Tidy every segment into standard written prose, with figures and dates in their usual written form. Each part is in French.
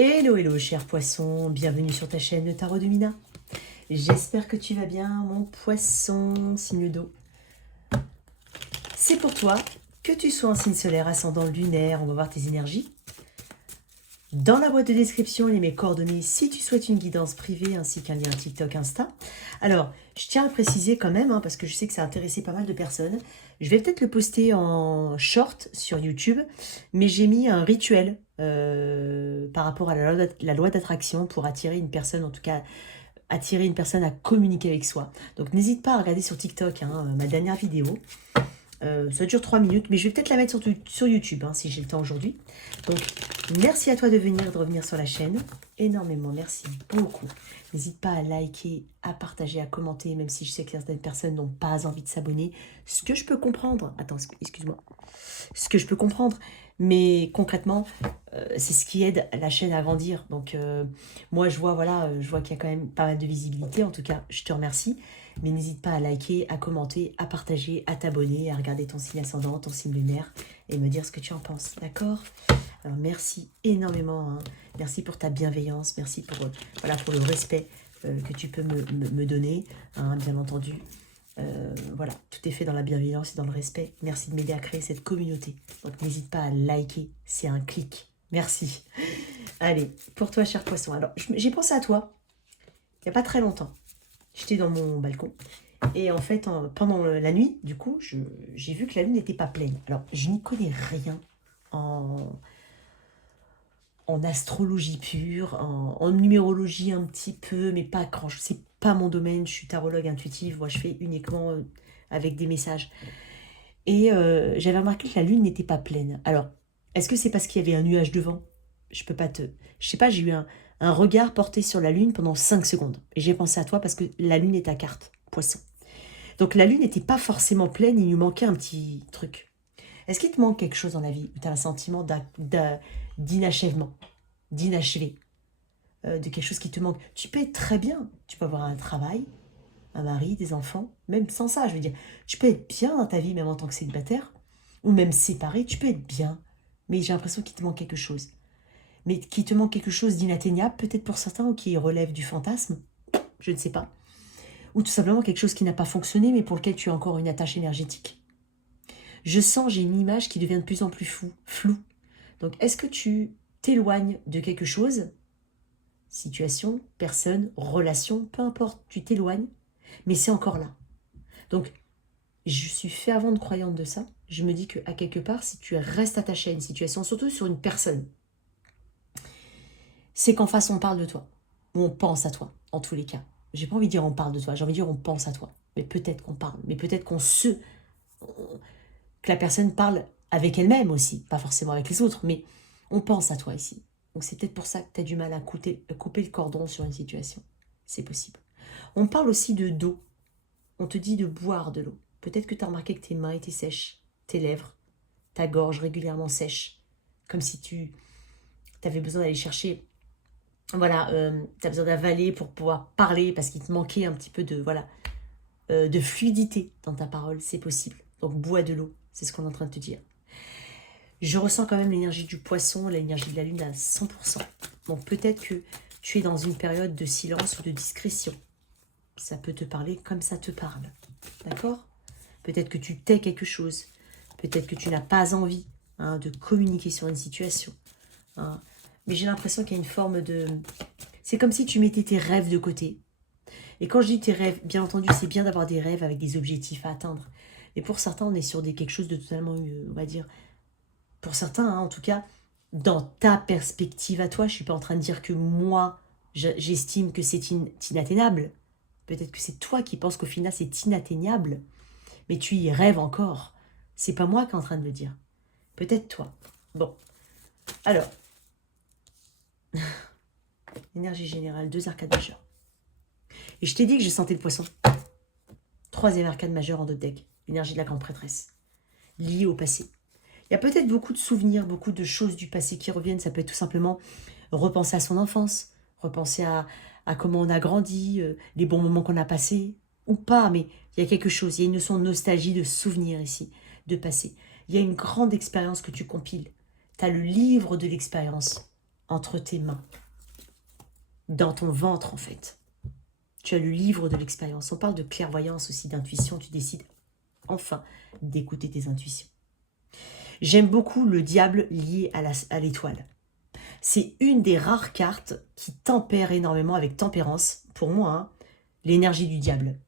Hello, hello, cher poisson, bienvenue sur ta chaîne Tarot de Mina. J'espère que tu vas bien, mon poisson, signe d'eau. C'est pour toi, que tu sois en signe solaire, ascendant, lunaire, on va voir tes énergies. Dans la boîte de description, il y a mes coordonnées si tu souhaites une guidance privée ainsi qu'un lien TikTok, Insta. Alors, je tiens à préciser quand même, parce que je sais que ça a intéressé pas mal de personnes, je vais peut-être le poster en short sur YouTube, mais j'ai mis un rituel par rapport à la loi d'attraction pour attirer une personne, en tout cas attirer une personne à communiquer avec soi. Donc n'hésite pas à regarder sur TikTok ma dernière vidéo. Ça dure 3 minutes, mais je vais peut-être la mettre sur YouTube si j'ai le temps aujourd'hui. Donc, merci à toi de revenir sur la chaîne. Énormément, merci beaucoup. N'hésite pas à liker, à partager, à commenter, même si je sais que certaines personnes n'ont pas envie de s'abonner. Ce que je peux comprendre. Attends, excuse-moi. Ce que je peux comprendre. Mais concrètement, c'est ce qui aide la chaîne à grandir. Donc, moi, je vois qu'il y a quand même pas mal de visibilité. En tout cas, je te remercie. Mais n'hésite pas à liker, à commenter, à partager, à t'abonner, à regarder ton signe ascendant, ton signe lunaire et me dire ce que tu en penses. D'accord? Alors, merci énormément. Merci pour ta bienveillance. Merci pour le respect que tu peux me donner, bien entendu. Voilà, tout est fait dans la bienveillance et dans le respect. Merci de m'aider à créer cette communauté. Donc, n'hésite pas à liker. C'est un clic. Merci. Allez, pour toi, cher poisson. Alors, j'ai pensé à toi il n'y a pas très longtemps. J'étais dans mon balcon. Et en fait, pendant la nuit, du coup, j'ai vu que la lune n'était pas pleine. Alors, je n'y connais rien en astrologie pure, en numérologie un petit peu, mais pas grand. C'est pas mon domaine. Je suis tarologue intuitive. Moi, je fais uniquement avec des messages. Et j'avais remarqué que la lune n'était pas pleine. Alors, est-ce que c'est parce qu'il y avait un nuage devant? Je peux pas te... Je sais pas, j'ai eu un regard porté sur la lune pendant 5 secondes. Et j'ai pensé à toi parce que la lune est ta carte, poisson. Donc la lune n'était pas forcément pleine, il lui manquait un petit truc. Est-ce qu'il te manque quelque chose dans la vie? Tu as un sentiment d'inachèvement, d'inachevé, de quelque chose qui te manque? Tu peux être très bien, tu peux avoir un travail, un mari, des enfants, même sans ça, je veux dire. Tu peux être bien dans ta vie, même en tant que célibataire, ou même séparé, tu peux être bien. Mais j'ai l'impression qu'il te manque quelque chose. Mais qui te manque quelque chose d'inatteignable, peut-être pour certains, ou qui relève du fantasme, je ne sais pas. Ou tout simplement quelque chose qui n'a pas fonctionné, mais pour lequel tu as encore une attache énergétique. J'ai une image qui devient de plus en plus floue. Donc, est-ce que tu t'éloignes de quelque chose? Situation, personne, relation, peu importe, tu t'éloignes, mais c'est encore là. Donc, je suis fervente croyante de ça. Je me dis qu'à quelque part, si tu restes attaché à une situation, surtout sur une personne, c'est qu'en face, on parle de toi. Ou on pense à toi, en tous les cas. J'ai pas envie de dire on parle de toi, j'ai envie de dire on pense à toi. Mais peut-être qu'on parle, mais peut-être que la personne parle avec elle-même aussi, pas forcément avec les autres, mais on pense à toi ici. Donc c'est peut-être pour ça que tu as du mal à couper le cordon sur une situation. C'est possible. On parle aussi d'eau. On te dit de boire de l'eau. Peut-être que tu as remarqué que tes mains étaient sèches, tes lèvres, ta gorge régulièrement sèche, comme si tu avais besoin d'aller chercher, tu as besoin d'avaler pour pouvoir parler parce qu'il te manquait un petit peu de fluidité dans ta parole, c'est possible. Donc bois de l'eau, c'est ce qu'on est en train de te dire. Je ressens quand même l'énergie du poisson, l'énergie de la lune à 100%. Donc peut-être que tu es dans une période de silence ou de discrétion. Ça peut te parler comme ça te parle. D'accord? Peut-être que tu tais quelque chose. Peut-être que tu n'as pas envie de communiquer sur une situation. Mais j'ai l'impression qu'il y a une forme de... C'est comme si tu mettais tes rêves de côté. Et quand je dis tes rêves, bien entendu, c'est bien d'avoir des rêves avec des objectifs à atteindre. Mais pour certains, on est sur quelque chose de totalement, on va dire... Pour certains, en tout cas, dans ta perspective à toi, je ne suis pas en train de dire que moi, j'estime que c'est inatteignable. Peut-être que c'est toi qui penses qu'au final, c'est inatteignable. Mais tu y rêves encore. C'est pas moi qui est en train de le dire. Peut-être toi. Bon. Alors. Énergie générale, 2 arcades majeures. Et je t'ai dit que je sentais le poisson. 3e arcade majeure en dos de deck. Énergie de la grande prêtresse. Liée au passé. Il y a peut-être beaucoup de souvenirs, beaucoup de choses du passé qui reviennent. Ça peut être tout simplement repenser à son enfance, repenser à comment on a grandi, les bons moments qu'on a passés, ou pas, mais il y a quelque chose. Il y a une notion de nostalgie, de souvenir ici, de passé. Il y a une grande expérience que tu compiles. Tu as le livre de l'expérience entre tes mains, dans ton ventre en fait. Tu as le livre de l'expérience. On parle de clairvoyance aussi, d'intuition. Tu décides enfin d'écouter tes intuitions. J'aime beaucoup le diable lié à l'étoile. C'est une des rares cartes qui tempère énormément avec tempérance, pour moi, hein, l'énergie du diable.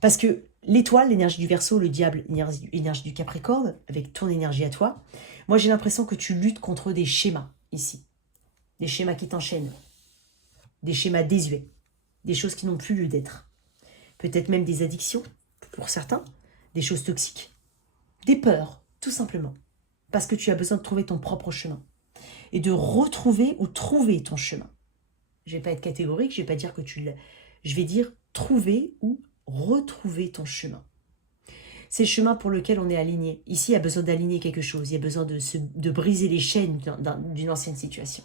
Parce que l'étoile, l'énergie du Verseau, le diable, l'énergie du Capricorne, avec ton énergie à toi, moi j'ai l'impression que tu luttes contre des schémas ici. Des schémas qui t'enchaînent. Des schémas désuets. Des choses qui n'ont plus lieu d'être. Peut-être même des addictions, pour certains. Des choses toxiques. Des peurs, tout simplement. Parce que tu as besoin de trouver ton propre chemin. Et de retrouver ou trouver ton chemin. Je ne vais pas être catégorique, je ne vais pas dire que tu l'as. Je vais dire trouver ou retrouver ton chemin. C'est le chemin pour lequel on est aligné. Ici, il y a besoin d'aligner quelque chose. Il y a besoin de briser les chaînes d'une ancienne situation.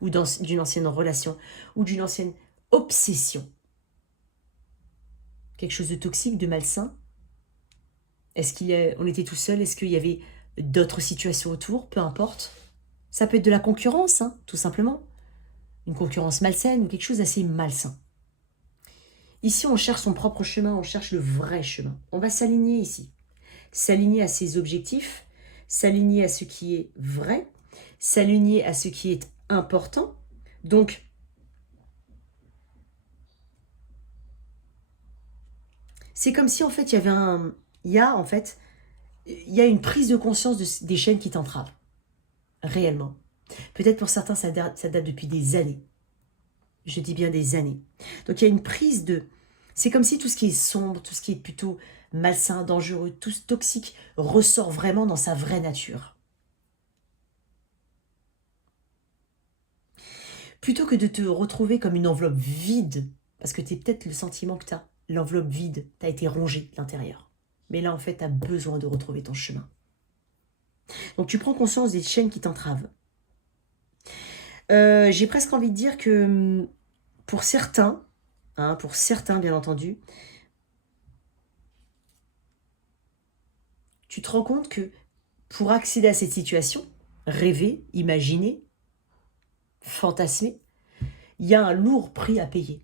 Ou d'une ancienne relation. Ou d'une ancienne obsession. Quelque chose de toxique, de malsain. Est-ce qu'on était tout seul? Est-ce qu'il y avait d'autres situations autour? Peu importe. Ça peut être de la concurrence, hein, tout simplement. Une concurrence malsaine ou quelque chose d'assez malsain. Ici, on cherche son propre chemin, on cherche le vrai chemin. On va s'aligner ici. S'aligner à ses objectifs, s'aligner à ce qui est vrai, s'aligner à ce qui est important. Donc, c'est comme si en fait, il y a une prise de conscience des chaînes qui t'entravent. Réellement. Peut-être pour certains, ça date depuis des années. Je dis bien des années. Donc il y a une prise de... C'est comme si tout ce qui est sombre, tout ce qui est plutôt malsain, dangereux, tout ce toxique ressort vraiment dans sa vraie nature. Plutôt que de te retrouver comme une enveloppe vide, parce que c'est peut-être le sentiment que tu as, l'enveloppe vide, tu as été rongé de l'intérieur. Mais là, en fait, tu as besoin de retrouver ton chemin. Donc tu prends conscience des chaînes qui t'entravent. J'ai presque envie de dire que pour certains bien entendu, tu te rends compte que pour accéder à cette situation, rêver, imaginer, fantasmer, il y a un lourd prix à payer.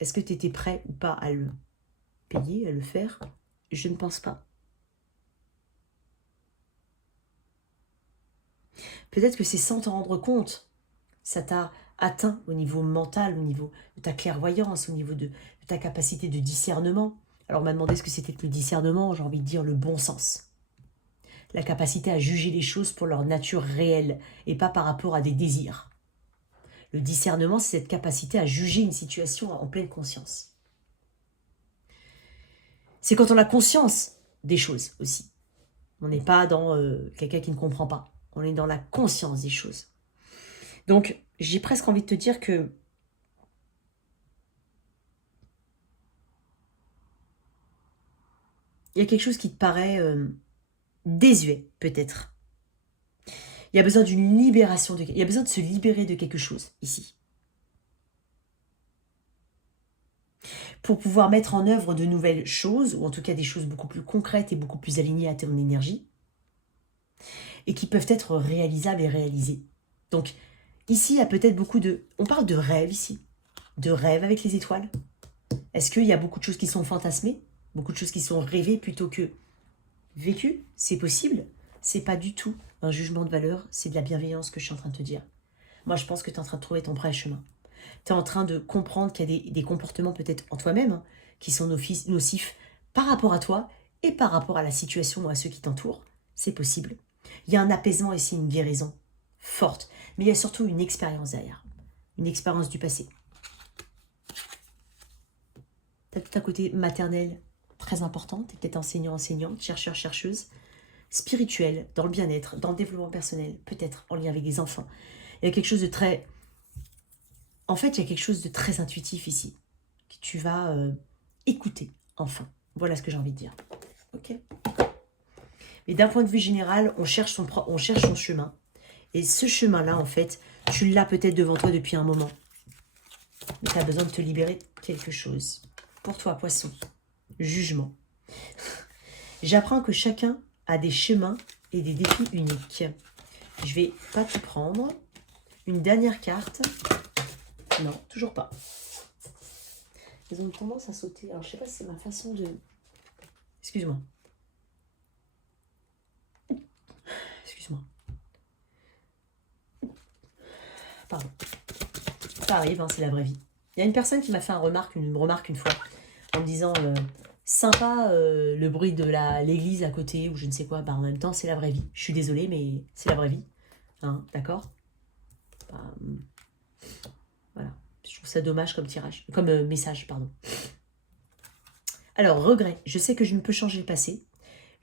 Est-ce que tu étais prêt ou pas à le payer, à le faire? Je ne pense pas. Peut-être que c'est sans t'en rendre compte. Ça t'a atteint au niveau mental, au niveau de ta clairvoyance, au niveau de ta capacité de discernement. Alors on m'a demandé ce que c'était que le discernement, j'ai envie de dire le bon sens. La capacité à juger les choses pour leur nature réelle et pas par rapport à des désirs. Le discernement, c'est cette capacité à juger une situation en pleine conscience. C'est quand on a conscience des choses aussi. On n'est pas dans quelqu'un qui ne comprend pas. On est dans la conscience des choses. Donc, j'ai presque envie de te dire que il y a quelque chose qui te paraît désuet, peut-être. Il y a besoin d'une libération, il y a besoin de se libérer de quelque chose, ici. Pour pouvoir mettre en œuvre de nouvelles choses, ou en tout cas des choses beaucoup plus concrètes et beaucoup plus alignées à ton énergie, et qui peuvent être réalisables et réalisées. Donc, ici, il y a peut-être beaucoup de... On parle de rêve ici. De rêve avec les étoiles. Est-ce qu'il y a beaucoup de choses qui sont fantasmées? Beaucoup de choses qui sont rêvées plutôt que vécues? C'est possible. C'est pas du tout un jugement de valeur. C'est de la bienveillance que je suis en train de te dire. Moi, je pense que tu es en train de trouver ton vrai chemin. Tu es en train de comprendre qu'il y a des comportements peut-être en toi-même hein, qui sont nocifs par rapport à toi et par rapport à la situation ou à ceux qui t'entourent. C'est possible. Il y a un apaisement ici, une guérison forte. Mais il y a surtout une expérience derrière. Une expérience du passé. Tu as tout un côté maternel très important. Tu es peut-être enseignant, enseignante, chercheur, chercheuse. Spirituel, dans le bien-être, dans le développement personnel. Peut-être en lien avec des enfants. Il y a quelque chose de très... En fait, il y a quelque chose de très intuitif ici. Que tu vas écouter, enfin. Voilà ce que j'ai envie de dire. Ok. Mais d'un point de vue général, on cherche son chemin. Et ce chemin-là, en fait, tu l'as peut-être devant toi depuis un moment. Mais tu as besoin de te libérer de quelque chose. Pour toi, poisson. Jugement. J'apprends que chacun a des chemins et des défis uniques. Je vais pas tout prendre. Une dernière carte. Non, toujours pas. Ils ont tendance à sauter. Alors, je sais pas si c'est ma façon de... Excuse-moi. Excuse-moi. Pardon. Ça arrive, hein, c'est la vraie vie. Il y a une personne qui m'a fait une remarque une fois, en me disant sympa le bruit de l'église à côté, ou je ne sais quoi. Bah, en même temps, c'est la vraie vie. Je suis désolée, mais c'est la vraie vie. Hein, d'accord. Bah, voilà. Je trouve ça dommage comme tirage, comme message, pardon. Alors, regret. Je sais que je ne peux changer le passé.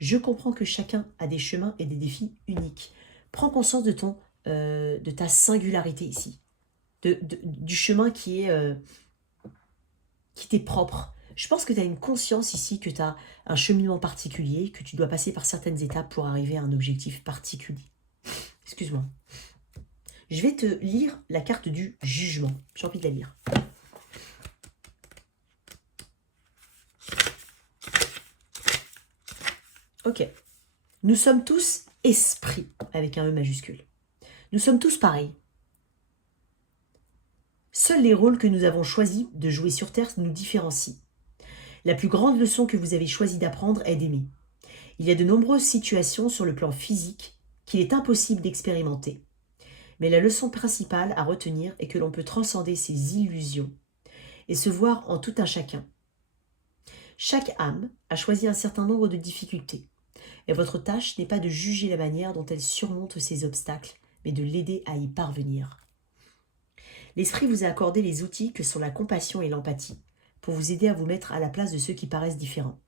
Je comprends que chacun a des chemins et des défis uniques. Prends conscience de ta singularité ici. Du chemin qui t'est propre. Je pense que tu as une conscience ici, que tu as un cheminement particulier, que tu dois passer par certaines étapes pour arriver à un objectif particulier. Excuse-moi. Je vais te lire la carte du jugement. J'ai envie de la lire. Ok. Nous sommes tous esprits, avec un E majuscule. Nous sommes tous pareils. Seuls les rôles que nous avons choisi de jouer sur Terre nous différencient. La plus grande leçon que vous avez choisi d'apprendre est d'aimer. Il y a de nombreuses situations sur le plan physique qu'il est impossible d'expérimenter. Mais la leçon principale à retenir est que l'on peut transcender ses illusions et se voir en tout un chacun. Chaque âme a choisi un certain nombre de difficultés. Et votre tâche n'est pas de juger la manière dont elle surmonte ces obstacles, mais de l'aider à y parvenir. L'esprit vous a accordé les outils que sont la compassion et l'empathie, pour vous aider à vous mettre à la place de ceux qui paraissent différents.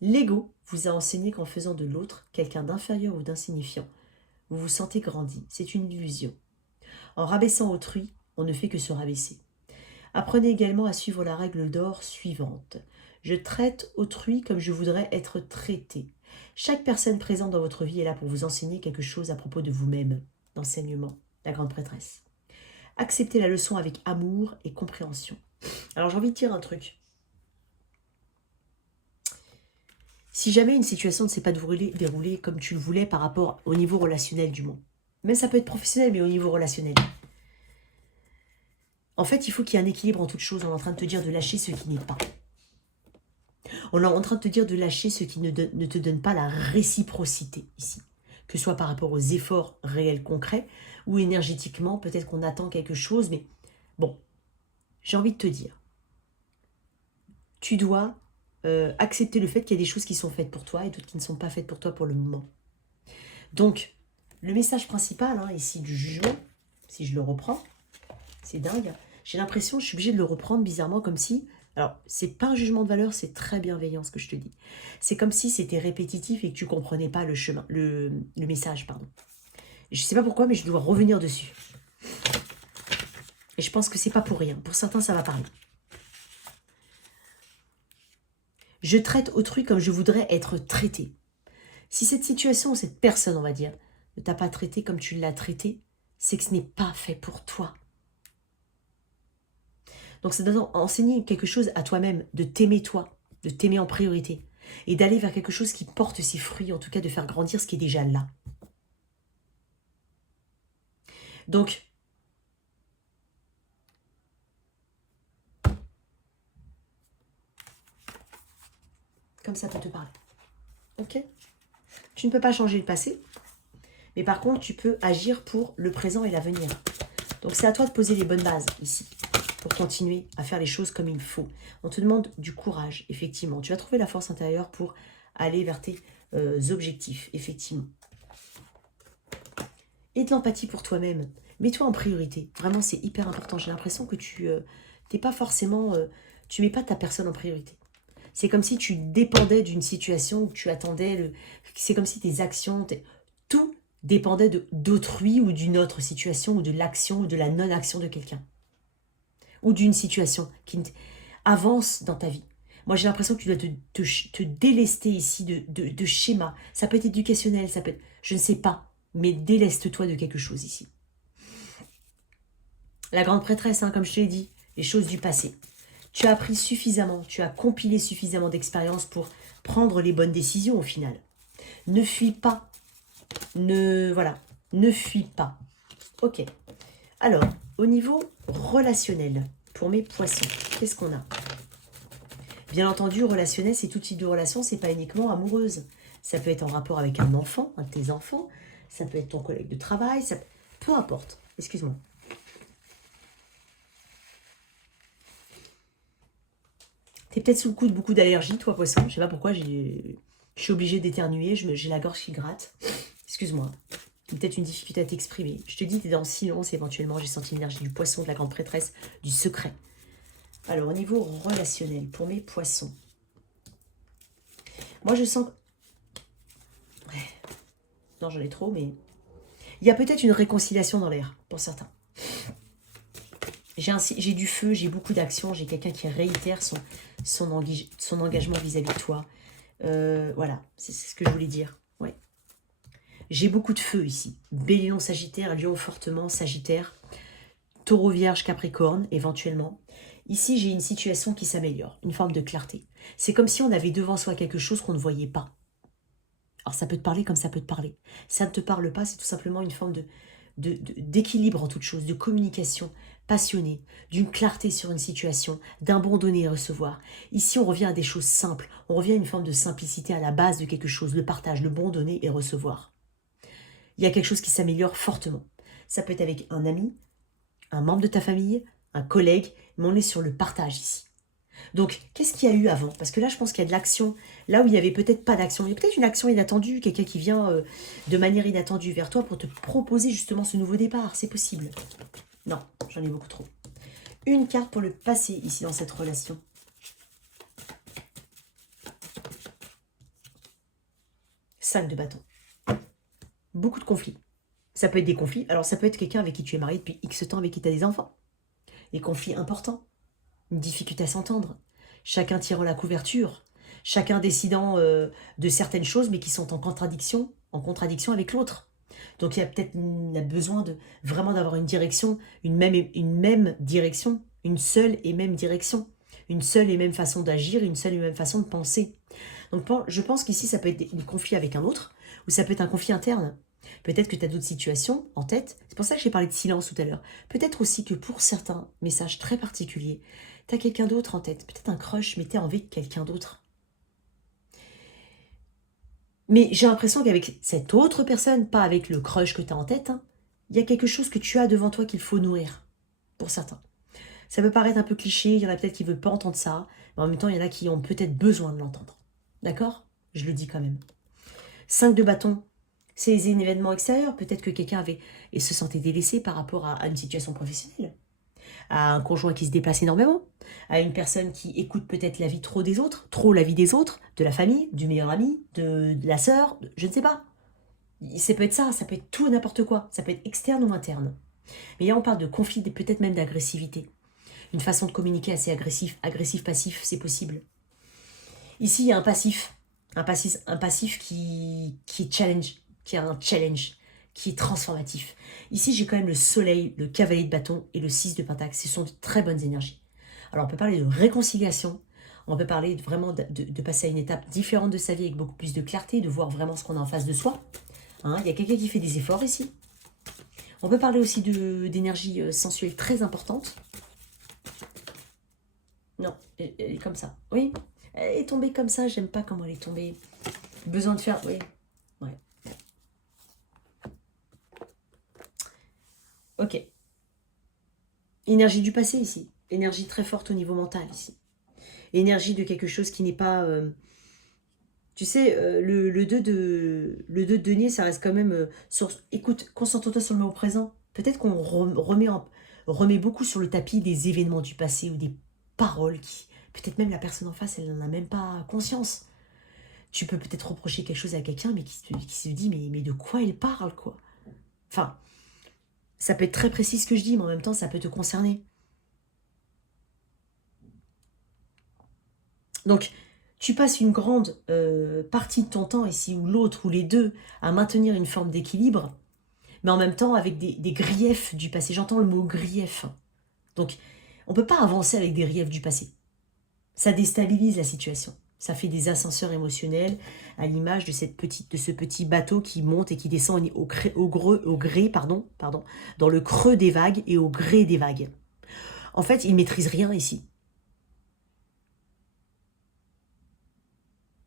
L'ego vous a enseigné qu'en faisant de l'autre quelqu'un d'inférieur ou d'insignifiant, vous vous sentez grandi. C'est une illusion. En rabaissant autrui, on ne fait que se rabaisser. Apprenez également à suivre la règle d'or suivante. Je traite autrui comme je voudrais être traité. Chaque personne présente dans votre vie est là pour vous enseigner quelque chose à propos de vous-même. L'enseignement, la grande prêtresse. Acceptez la leçon avec amour et compréhension. Alors j'ai envie de dire un truc. Si jamais une situation ne s'est pas déroulée comme tu le voulais par rapport au niveau relationnel du monde, même ça peut être professionnel, mais au niveau relationnel, en fait, il faut qu'il y ait un équilibre en toute chose. On est en train de te dire de lâcher ce qui n'est pas. On est en train de te dire de lâcher ce qui ne te donne pas la réciprocité ici. Que ce soit par rapport aux efforts réels, concrets, ou énergétiquement, peut-être qu'on attend quelque chose, mais bon, j'ai envie de te dire, tu dois accepter le fait qu'il y a des choses qui sont faites pour toi et d'autres qui ne sont pas faites pour toi pour le moment. Donc, le message principal, hein, ici, du jugement, si je le reprends, c'est dingue, j'ai l'impression, je suis obligée de le reprendre bizarrement comme si... Alors, c'est pas un jugement de valeur, c'est très bienveillant ce que je te dis. C'est comme si c'était répétitif et que tu comprenais pas le message, pardon. Je sais pas pourquoi, mais je dois revenir dessus. Et je pense que c'est pas pour rien. Pour certains, ça va parler. Je traite autrui comme je voudrais être traité. Si cette situation, cette personne, on va dire, ne t'a pas traité comme tu l'as traité, c'est que ce n'est pas fait pour toi. Donc ça doit enseigner quelque chose à toi-même, de t'aimer toi, de t'aimer en priorité, et d'aller vers quelque chose qui porte ses fruits, en tout cas de faire grandir ce qui est déjà là. Donc, comme ça peut te parler. Ok ? Tu ne peux pas changer le passé, mais par contre, tu peux agir pour le présent et l'avenir. Donc c'est à toi de poser les bonnes bases ici, pour continuer à faire les choses comme il faut. On te demande du courage, effectivement. Tu vas trouver la force intérieure pour aller vers tes objectifs, effectivement. Et de l'empathie pour toi-même. Mets-toi en priorité. Vraiment, c'est hyper important. J'ai l'impression que tu n'es pas forcément... tu mets pas ta personne en priorité. C'est comme si tu dépendais d'une situation où tu attendais... C'est comme si tes actions... Tout dépendait d'autrui ou d'une autre situation ou de l'action ou de la non-action de quelqu'un. Ou d'une situation qui avance dans ta vie. Moi, j'ai l'impression que tu dois te délester ici de schémas. Ça peut être éducationnel, ça peut être... Je ne sais pas. Mais déleste-toi de quelque chose ici. La grande prêtresse, hein, comme je te l'ai dit, les choses du passé. Tu as appris suffisamment, tu as compilé suffisamment d'expérience pour prendre les bonnes décisions au final. Ne fuis pas. Voilà. Ne fuis pas. Ok. Alors, au niveau relationnel, pour mes poissons, qu'est-ce qu'on a? Bien entendu, relationnel, c'est tout type de relation, c'est pas uniquement amoureuse. Ça peut être en rapport avec un enfant, un de tes enfants, ça peut être ton collègue de travail, peu importe. Excuse-moi. T'es peut-être sous le coup de beaucoup d'allergies, toi, poisson. Je sais pas pourquoi, je suis obligée d'éternuer, j'ai la gorge qui gratte. Excuse-moi. Peut-être une difficulté à t'exprimer. Je te dis, t'es dans le silence, éventuellement. J'ai senti l'énergie du poisson, de la grande prêtresse, du secret. Alors, au niveau relationnel, pour mes poissons, moi, je sens... Ouais. Non, j'en ai trop, mais... Il y a peut-être une réconciliation dans l'air, pour certains. J'ai du feu, j'ai beaucoup d'action, j'ai quelqu'un qui réitère son engagement vis-à-vis de toi. Voilà, c'est ce que je voulais dire. Ouais. J'ai beaucoup de feu ici. Bélion, Sagittaire, Lion fortement, Sagittaire, Taureau, Vierge, Capricorne, éventuellement. Ici, j'ai une situation qui s'améliore, une forme de clarté. C'est comme si on avait devant soi quelque chose qu'on ne voyait pas. Alors, ça peut te parler comme ça peut te parler. Ça ne te parle pas, c'est tout simplement une forme d'équilibre en toute chose, de communication passionnée, d'une clarté sur une situation, d'un bon donner et recevoir. Ici, on revient à des choses simples. On revient à une forme de simplicité à la base de quelque chose, le partage, le bon donner et recevoir. Il y a quelque chose qui s'améliore fortement. Ça peut être avec un ami, un membre de ta famille, un collègue, mais on est sur le partage ici. Donc, qu'est-ce qu'il y a eu avant? Parce que là, je pense qu'il y a de l'action. Là où il n'y avait peut-être pas d'action. Il y a peut-être une action inattendue, quelqu'un qui vient de manière inattendue vers toi pour te proposer justement ce nouveau départ. C'est possible. Non, j'en ai beaucoup trop. Une carte pour le passé ici dans cette relation. Cinq de bâton. Beaucoup de conflits. Ça peut être des conflits. Alors, ça peut être quelqu'un avec qui tu es marié depuis X temps, avec qui tu as des enfants. Des conflits importants. Une difficulté à s'entendre. Chacun tirant la couverture. Chacun décidant de certaines choses, mais qui sont en contradiction avec l'autre. Donc il y a peut-être besoin de vraiment d'avoir une direction, une même direction, une seule et même direction, une seule et même façon d'agir, une seule et même façon de penser. Donc je pense qu'ici ça peut être des conflits avec un autre, ou ça peut être un conflit interne. Peut-être que tu as d'autres situations en tête. C'est pour ça que j'ai parlé de silence tout à l'heure. Peut-être aussi que pour certains messages très particuliers, tu as quelqu'un d'autre en tête. Peut-être un crush, mais tu as envie de quelqu'un d'autre. Mais j'ai l'impression qu'avec cette autre personne, pas avec le crush que tu as en tête, il y a quelque chose que tu as devant toi qu'il faut nourrir, pour certains. Ça peut paraître un peu cliché, il y en a peut-être qui ne veulent pas entendre ça, mais en même temps, il y en a qui ont peut-être besoin de l'entendre. D'accord? Je le dis quand même. 5 de bâton, c'est les événements extérieurs. Peut-être que quelqu'un avait et se sentait délaissé par rapport à une situation professionnelle, à un conjoint qui se déplace énormément, à une personne qui écoute peut-être la vie trop des autres, trop la vie des autres, de la famille, du meilleur ami, de la sœur, je ne sais pas. Ça peut être ça peut être tout et n'importe quoi. Ça peut être externe ou interne. Mais là, on parle de conflit, peut-être même d'agressivité. Une façon de communiquer assez agressif-passif, c'est possible. Ici, il y a un passif qui est challenge, qui a un challenge, qui est transformatif. Ici, j'ai quand même le soleil, le cavalier de bâton et le 6 de pentacle. Ce sont de très bonnes énergies. Alors, on peut parler de réconciliation, on peut parler vraiment de passer à une étape différente de sa vie avec beaucoup plus de clarté, de voir vraiment ce qu'on a en face de soi. Il y a quelqu'un qui fait des efforts ici. On peut parler aussi d'énergie sensuelle très importante. Non, elle est comme ça. Oui, elle est tombée comme ça. J'aime pas comment elle est tombée. Besoin de faire... Oui, ouais. Ok. Énergie du passé ici. Énergie très forte au niveau mental ici. Énergie de quelque chose qui n'est pas... Tu sais, le 2 de denier, ça reste quand même... Écoute, concentre-toi sur le moment présent. Peut-être qu'on remet beaucoup sur le tapis des événements du passé ou des paroles qui... Peut-être même la personne en face, elle n'en a même pas conscience. Tu peux peut-être reprocher quelque chose à quelqu'un, mais qui se dit, mais de quoi il parle, quoi? Enfin, ça peut être très précis ce que je dis, mais en même temps, ça peut te concerner. Donc, tu passes une grande partie de ton temps ici, ou l'autre, ou les deux, à maintenir une forme d'équilibre, mais en même temps avec des griefs du passé. J'entends le mot grief. Donc, on ne peut pas avancer avec des griefs du passé. Ça déstabilise la situation. Ça fait des ascenseurs émotionnels à l'image de ce petit bateau qui monte et qui descend dans le creux des vagues et au gré des vagues. En fait, il ne maîtrise rien ici.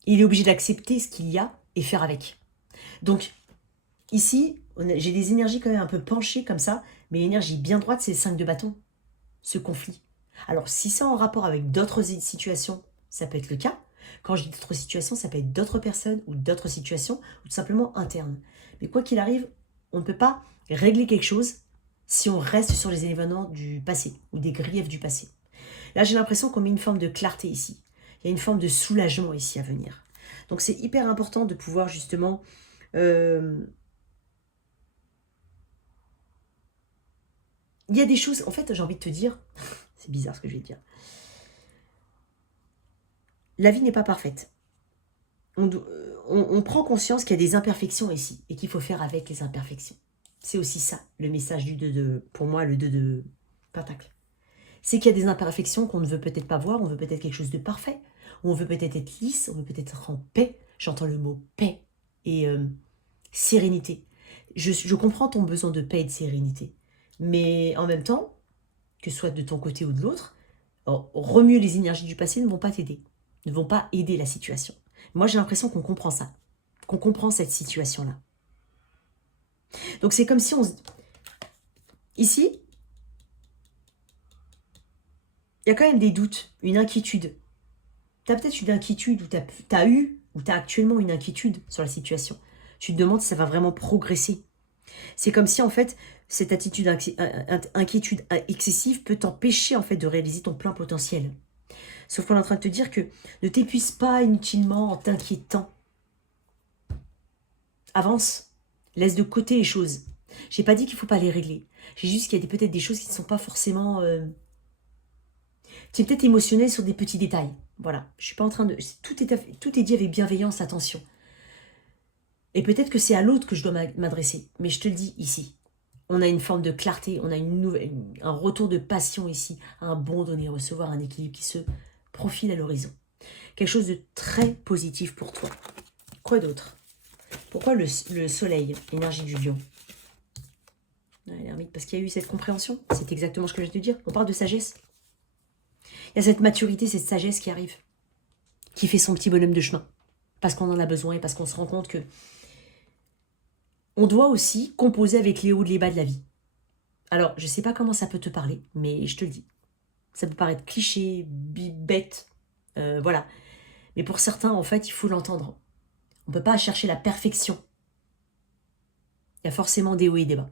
Il est obligé d'accepter ce qu'il y a et faire avec. Donc, ici, j'ai des énergies quand même un peu penchées comme ça, mais l'énergie bien droite, c'est le 5 de bâton, ce conflit. Alors, si c'est en rapport avec d'autres situations, ça peut être le cas. Quand je dis d'autres situations, ça peut être d'autres personnes ou d'autres situations, ou tout simplement internes. Mais quoi qu'il arrive, on ne peut pas régler quelque chose si on reste sur les événements du passé ou des griefs du passé. Là, j'ai l'impression qu'on met une forme de clarté ici. Il y a une forme de soulagement ici à venir. Donc, c'est hyper important de pouvoir justement... il y a des choses... En fait, j'ai envie de te dire... c'est bizarre ce que je vais te dire. La vie n'est pas parfaite. On prend conscience qu'il y a des imperfections ici et qu'il faut faire avec les imperfections. C'est aussi ça, le message du 2 de... Pour moi, le 2 de Pentacle. C'est qu'il y a des imperfections qu'on ne veut peut-être pas voir, on veut peut-être quelque chose de parfait, on veut peut-être être lisse, on veut peut-être être en paix. J'entends le mot paix et sérénité. Je comprends ton besoin de paix et de sérénité. Mais en même temps, que ce soit de ton côté ou de l'autre, remuer les énergies du passé ne vont pas t'aider, ne vont pas aider la situation. Moi, j'ai l'impression qu'on comprend ça, qu'on comprend cette situation-là. Donc, c'est comme si on... Ici, il y a quand même des doutes, une inquiétude. Tu as peut-être une inquiétude ou tu as actuellement une inquiétude sur la situation. Tu te demandes si ça va vraiment progresser. C'est comme si, en fait, cette inquiétude excessive peut t'empêcher, en fait, de réaliser ton plein potentiel. Sauf qu'on est en train de te dire que ne t'épuise pas inutilement en t'inquiétant. Avance. Laisse de côté les choses. J'ai pas dit qu'il ne faut pas les régler. J'ai juste qu'il y a peut-être des choses qui ne sont pas forcément... Tu es peut-être émotionnel sur des petits détails. Voilà. Je suis pas en train de... Tout est dit avec bienveillance, attention. Et peut-être que c'est à l'autre que je dois m'adresser. Mais je te le dis ici. On a une forme de clarté, on a un retour de passion ici, un bon donner, recevoir, un équilibre qui se profile à l'horizon. Quelque chose de très positif pour toi. Quoi d'autre? Pourquoi le soleil, énergie du lion? L'ermite, parce qu'il y a eu cette compréhension. C'est exactement ce que je vais te dire. On parle de sagesse. Il y a cette maturité, cette sagesse qui arrive, qui fait son petit bonhomme de chemin. Parce qu'on en a besoin et parce qu'on se rend compte que on doit aussi composer avec les hauts et les bas de la vie. Alors, je ne sais pas comment ça peut te parler, mais je te le dis. Ça peut paraître cliché, bête, voilà. Mais pour certains, en fait, il faut l'entendre. On ne peut pas chercher la perfection. Il y a forcément des hauts et des bas.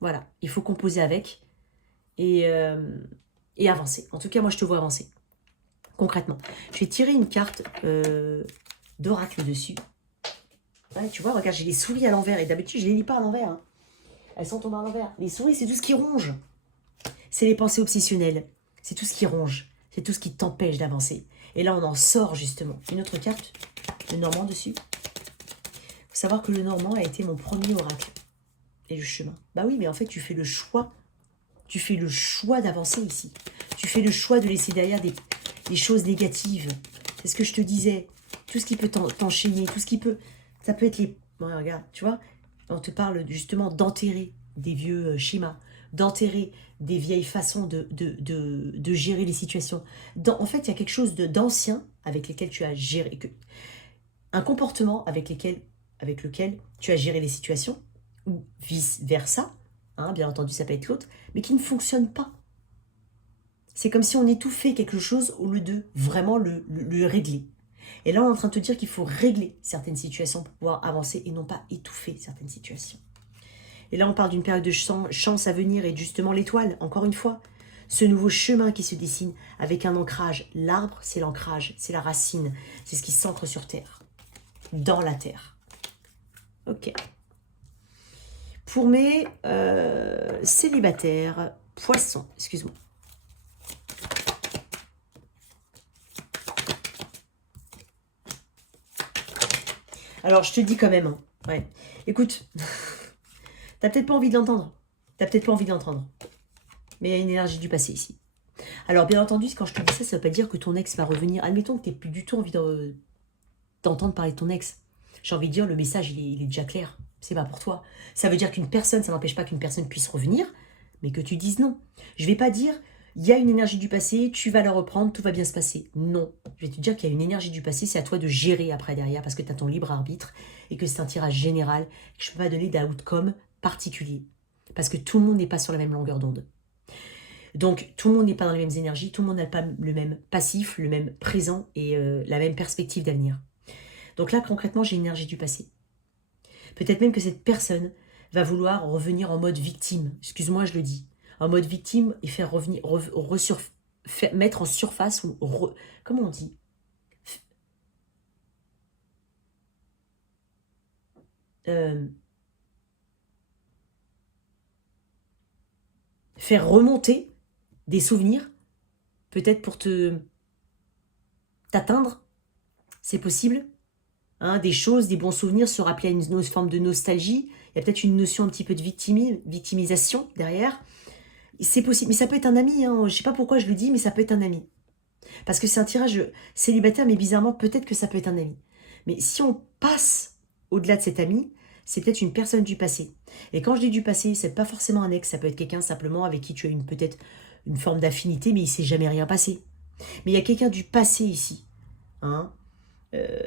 Voilà, il faut composer avec et avancer. En tout cas, moi, je te vois avancer. Concrètement. Je vais tirer une carte d'oracle dessus. Ouais, tu vois, regarde, j'ai les souris à l'envers. Et d'habitude, je ne les lis pas à l'envers. Hein. Elles sont tombées à l'envers. Les souris, c'est tout ce qui ronge. C'est les pensées obsessionnelles. C'est tout ce qui ronge. C'est tout ce qui t'empêche d'avancer. Et là, on en sort justement. Une autre carte, le Normand dessus. Il faut savoir que le Normand a été mon premier oracle. Et le chemin. Bah oui, mais en fait, tu fais le choix. Tu fais le choix d'avancer ici. Tu fais le choix de laisser derrière des choses négatives. C'est ce que je te disais. Tout ce qui peut t'enchaîner, tout ce qui peut... Ça peut être les... Ouais, regarde, tu vois, on te parle justement d'enterrer des vieux schémas, d'enterrer des vieilles façons de gérer les situations. En fait, il y a quelque chose d'ancien avec lesquels tu as géré... un comportement avec lequel tu as géré les situations, ou vice-versa, hein, bien entendu, ça peut être l'autre, mais qui ne fonctionne pas. C'est comme si on étouffait quelque chose au lieu de vraiment le régler. Et là, on est en train de te dire qu'il faut régler certaines situations pour pouvoir avancer et non pas étouffer certaines situations. Et là, on parle d'une période de chance à venir et justement l'étoile, encore une fois. Ce nouveau chemin qui se dessine avec un ancrage. L'arbre, c'est l'ancrage, c'est la racine, c'est ce qui s'ancre sur terre, dans la terre. Ok. Pour mes célibataires, poissons, excuse-moi. Alors, je te le dis quand même. Hein. Ouais. Écoute, t'as peut-être pas envie de l'entendre. T'as peut-être pas envie de l'entendre. Mais il y a une énergie du passé ici. Alors, bien entendu, quand je te dis ça, ça ne veut pas dire que ton ex va revenir. Admettons que tu n'aies plus du tout envie d'entendre parler de ton ex. J'ai envie de dire, le message, il est déjà clair. C'est pas pour toi. Ça veut dire qu'une personne, ça n'empêche pas qu'une personne puisse revenir, mais que tu dises non. Je vais pas dire, il y a une énergie du passé, tu vas la reprendre, tout va bien se passer. Non. Je vais te dire qu'il y a une énergie du passé, c'est à toi de gérer après derrière, parce que tu as ton libre arbitre, et que c'est un tirage général, que je ne peux pas donner d'outcome particulier. Parce que tout le monde n'est pas sur la même longueur d'onde. Donc, tout le monde n'est pas dans les mêmes énergies, tout le monde n'a pas le même passif, le même présent et la même perspective d'avenir. Donc là, concrètement, j'ai une énergie du passé. Peut-être même que cette personne va vouloir revenir en mode victime. Excuse-moi, je le dis. En mode victime et faire revenir, mettre en surface, ou comment on dit, faire remonter des souvenirs, peut-être pour t'atteindre, c'est possible. Hein, des choses, des bons souvenirs, se rappeler à une forme de nostalgie. Il y a peut-être une notion un petit peu de victimisation derrière. C'est possible, mais ça peut être un ami. Hein. Je ne sais pas pourquoi je le dis, mais ça peut être un ami. Parce que c'est un tirage célibataire, mais bizarrement, peut-être que ça peut être un ami. Mais si on passe au-delà de cet ami, c'est peut-être une personne du passé. Et quand je dis du passé, c'est pas forcément un ex, ça peut être quelqu'un simplement avec qui tu as peut-être une forme d'affinité, mais il ne s'est jamais rien passé. Mais il y a quelqu'un du passé ici, hein,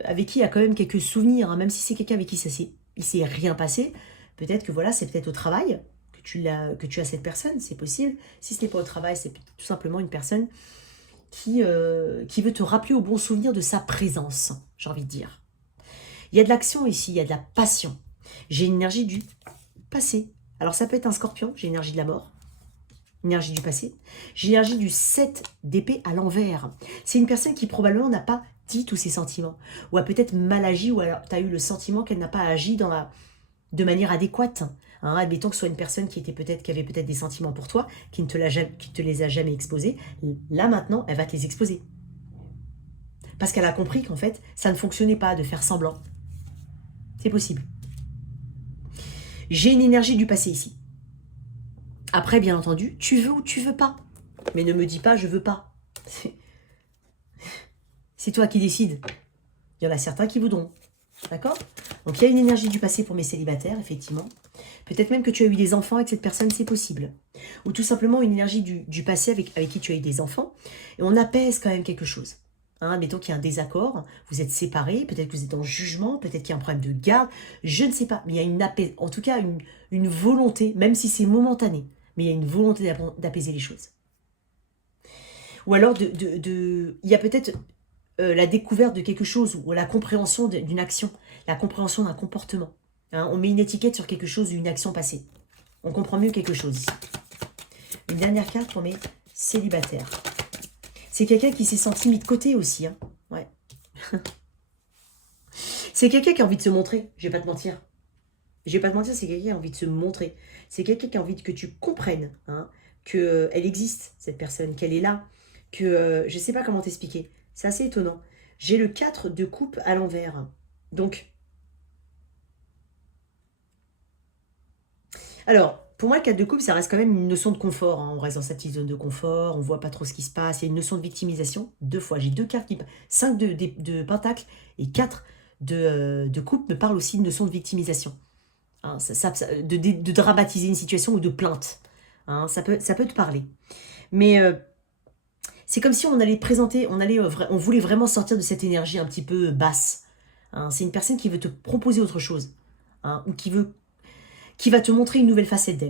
avec qui il y a quand même quelques souvenirs, hein, même si c'est quelqu'un avec qui il s'est rien passé, peut-être que voilà, c'est peut-être au travail que tu as cette personne, c'est possible. Si ce n'est pas au travail, c'est tout simplement une personne qui veut te rappeler au bon souvenir de sa présence, j'ai envie de dire. Il y a de l'action ici, il y a de la passion. J'ai une énergie du passé. Alors ça peut être un scorpion, j'ai l'énergie de la mort, énergie du passé. J'ai l'énergie du 7 d'épée à l'envers. C'est une personne qui probablement n'a pas dit tous ses sentiments, ou a peut-être mal agi, ou alors tu as eu le sentiment qu'elle n'a pas agi de manière adéquate. Hein, admettons que ce soit une personne qui avait peut-être des sentiments pour toi, qui ne te les a jamais exposés. Là maintenant, elle va te les exposer. Parce qu'elle a compris qu'en fait, ça ne fonctionnait pas de faire semblant. C'est possible. J'ai une énergie du passé ici. Après, bien entendu, tu veux ou tu veux pas. Mais ne me dis pas, je veux pas. C'est toi qui décides. Il y en a certains qui voudront. D'accord? Donc, il y a une énergie du passé pour mes célibataires, effectivement. Peut-être même que tu as eu des enfants avec cette personne, c'est possible. Ou tout simplement une énergie du passé avec qui tu as eu des enfants. Et on apaise quand même quelque chose. Hein, admettons qu'il y a un désaccord, vous êtes séparés, peut-être que vous êtes en jugement, peut-être qu'il y a un problème de garde, je ne sais pas. Mais il y a en tout cas une volonté, même si c'est momentané, mais il y a une volonté d'apaiser les choses. Ou alors, il y a peut-être la découverte de quelque chose, ou la compréhension d'une action, la compréhension d'un comportement. Hein, on met une étiquette sur quelque chose, une action passée. On comprend mieux quelque chose ici. Une dernière carte pour mes célibataires. C'est quelqu'un qui s'est senti mis de côté aussi. Hein. Ouais. C'est quelqu'un qui a envie de se montrer. Je vais pas te mentir. Je vais pas te mentir, c'est quelqu'un qui a envie de se montrer. C'est quelqu'un qui a envie que tu comprennes hein, qu'elle existe, cette personne, qu'elle est là. Que je sais pas comment t'expliquer. C'est assez étonnant. J'ai le 4 de coupe à l'envers. Donc, alors, pour moi, le 4 de coupe, ça reste quand même une notion de confort. Hein. On reste dans sa petite zone de confort, on voit pas trop ce qui se passe. Il y a une notion de victimisation. 2 fois, j'ai 2 cartes, 5 de pentacle et 4 de coupe me parlent aussi d'une notion de victimisation. Hein, de dramatiser une situation ou de plainte. Hein, ça peut te parler. Mais c'est comme si on allait présenter, on voulait vraiment sortir de cette énergie un petit peu basse. Hein, c'est une personne qui veut te proposer autre chose. Hein, ou qui va te montrer une nouvelle facette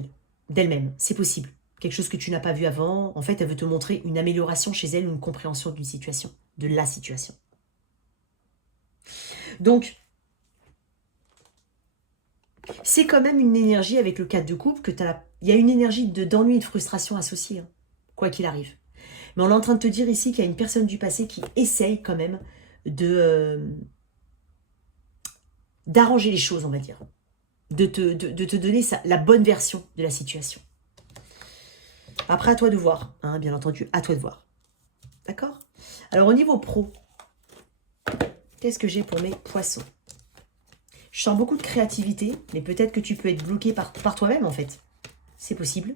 d'elle-même. C'est possible. Quelque chose que tu n'as pas vu avant. En fait, elle veut te montrer une amélioration chez elle, une compréhension d'une situation, de la situation. Donc, c'est quand même une énergie avec le 4 de coupe que il y a une énergie d'ennui et de frustration associée, hein, quoi qu'il arrive. Mais on est en train de te dire ici qu'il y a une personne du passé qui essaye quand même d'arranger les choses, on va dire. De te donner la bonne version de la situation. Après, à toi de voir, hein, bien entendu, à toi de voir. D'accord? Alors, au niveau pro, qu'est-ce que j'ai pour mes poissons? Je sens beaucoup de créativité, mais peut-être que tu peux être bloqué par toi-même, en fait. C'est possible.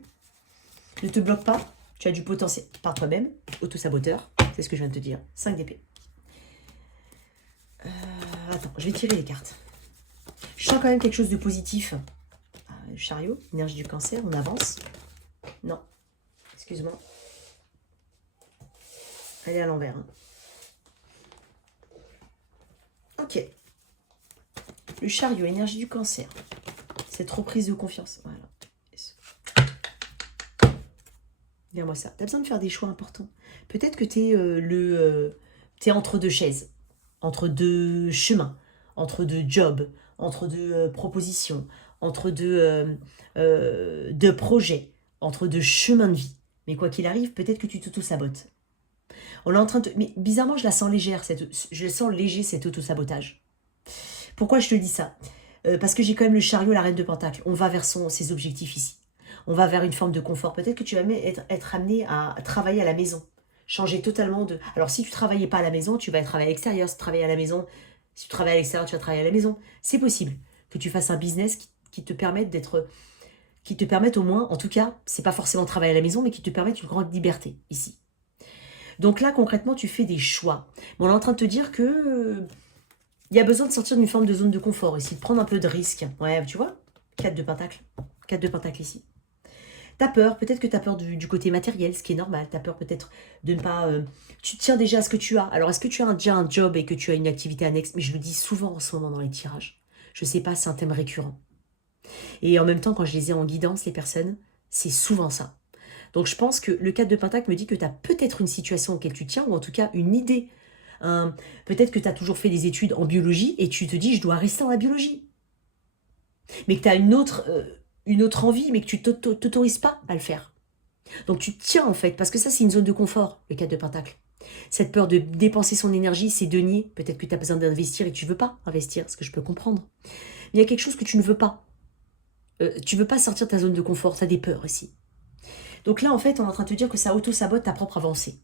Ne te bloque pas. Tu as du potentiel par toi-même, auto-saboteur, c'est ce que je viens de te dire. 5 d'épée. Attends, je vais tirer les cartes. Je sens quand même quelque chose de positif. Chariot, énergie du cancer, on avance. Non, excuse-moi. Elle est à l'envers. Hein. Ok. Le chariot, énergie du cancer. Cette reprise de confiance. Voilà. Regarde-moi ça. Tu as besoin de faire des choix importants. Peut-être que tu es, t'es entre deux chaises, entre deux chemins, entre deux jobs, entre deux propositions, entre deux projets, entre deux chemins de vie. Mais quoi qu'il arrive, peut-être que tu t'auto-sabotes. On est en train de... Mais bizarrement, je la sens légère, je sens léger cet auto-sabotage. Pourquoi je te dis ça? Parce que j'ai quand même le chariot, la reine de Pentacle. On va vers ses objectifs ici. On va vers une forme de confort. Peut-être que tu vas même être amené à travailler à la maison. Changer totalement de... Alors, si tu ne travaillais pas à la maison, tu vas travailler à l'extérieur. Si tu travailles à la maison, si tu travailles à l'extérieur, tu vas travailler à la maison. C'est possible que tu fasses un business qui te permette d'être... Qui te permette au moins, en tout cas, c'est pas forcément travailler à la maison, mais qui te permette une grande liberté ici. Donc là, concrètement, tu fais des choix. Mais on est en train de te dire que... il y a besoin de sortir d'une forme de zone de confort ici, de prendre un peu de risque. Ouais, tu vois, 4 de Pentacle. 4 de Pentacle ici. T'as peur, peut-être que tu as peur du côté matériel, ce qui est normal. Tu as peur peut-être de ne pas... tu tiens déjà à ce que tu as. Alors, est-ce que tu as déjà un job et que tu as une activité annexe? Mais je le dis souvent en ce moment dans les tirages. Je ne sais pas, c'est un thème récurrent. Et en même temps, quand je les ai en guidance, les personnes, c'est souvent ça. Donc, je pense que le 4 de Pentacle me dit que tu as peut-être une situation auquel tu tiens, ou en tout cas une idée. Peut-être que tu as toujours fait des études en biologie et tu te dis, je dois rester dans la biologie. Mais que tu as une autre envie, mais que tu t'autorises pas à le faire. Donc tu tiens en fait, parce que ça c'est une zone de confort, le 4 de Pentacle. Cette peur de dépenser son énergie, c'est de nier. Peut-être que tu as besoin d'investir et que tu veux pas investir, ce que je peux comprendre. Mais il y a quelque chose que tu ne veux pas. Tu veux pas sortir de ta zone de confort, tu as des peurs ici. Donc là en fait, on est en train de te dire que ça auto-sabote ta propre avancée.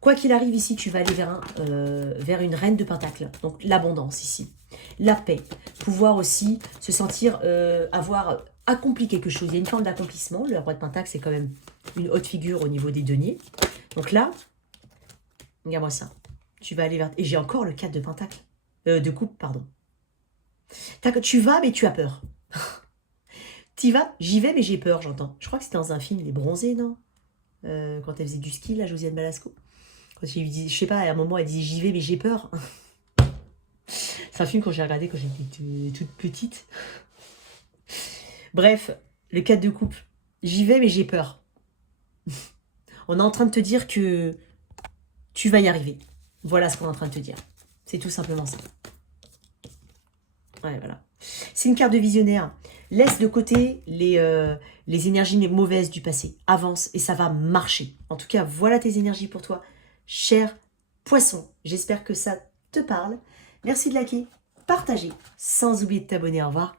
Quoi qu'il arrive ici, tu vas aller vers une reine de Pentacle. Donc l'abondance ici. La paix. Pouvoir aussi se sentir avoir accompli quelque chose. Il y a une forme d'accomplissement. Le roi de Pentacle, c'est quand même une haute figure au niveau des deniers. Donc là, regarde-moi ça. Tu vas aller vers... Et j'ai encore le 4 de Pentacle. De coupe, pardon. Tu vas, mais tu as peur. Tu vas, j'y vais, mais j'ai peur, j'entends. Je crois que c'était dans un film, Les Bronzés, non quand elle faisait du ski, là, Josiane Balasco. Quand je sais pas, à un moment, elle disait j'y vais, mais j'ai peur. C'est un film que j'ai regardé quand j'étais toute petite. Bref, le 4 de coupe. J'y vais, mais j'ai peur. On est en train de te dire que tu vas y arriver. Voilà ce qu'on est en train de te dire. C'est tout simplement ça. Ouais, voilà. C'est une carte de visionnaire. Laisse de côté les énergies mauvaises du passé. Avance et ça va marcher. En tout cas, voilà tes énergies pour toi. Cher poisson, j'espère que ça te parle. Merci de liker, partager, sans oublier de t'abonner. Au revoir.